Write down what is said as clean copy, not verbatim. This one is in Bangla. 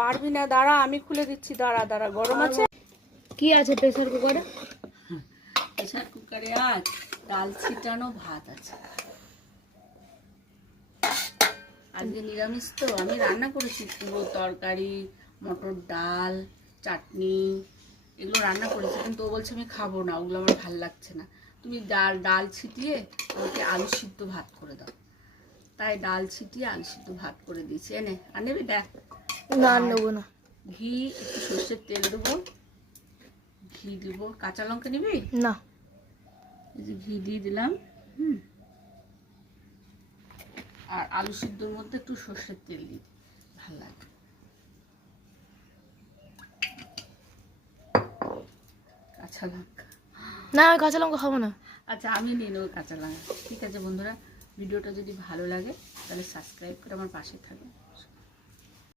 পারবি না, দাঁড়া আমি খুলে দিচ্ছি, দাঁড়া দাঁড়া, গরম আছে। কি আছে প্রেসার কুকারে? প্রেসার কুকারে আজ ডাল ছিটানো ভাত আছে। আজকে নিরামিষ তো, আমি রান্না করেছি পুরো তরকারি, মটর ডাল, চাটনি, এগুলো রান্না করেছি, কিন্তু ও বলছে আমি খাবো না, ওগুলো আমার ভালো লাগছে না, তুমি ডাল ছিটিয়ে আমাকে আলু সিদ্ধ ভাত করে দাও। তাই ডাল ছিটিয়ে আলু সিদ্ধ ভাত করে দিয়েছি। এনে আর নেবি দেখ। না নেবো না। ঘি, একটু সর্ষের তেল দেবো, ঘি দিব, কাঁচা লঙ্কা নিবি না? এই যে ঘি দিয়ে দিলাম। আর আলু সিদ্ধর মধ্যে একটু সর্ষের তেল দিই, ভালো লাগে। কাঁচা লঙ্কা না, আমি কাঁচা লঙ্কা খাবো না। আচ্ছা, আমি নিয়ে নেবো কাঁচা লঙ্কা। ঠিক আছে বন্ধুরা, ভিডিওটা যদি ভালো লাগে তাহলে সাবস্ক্রাইব করে আমার পাশে থাকবে।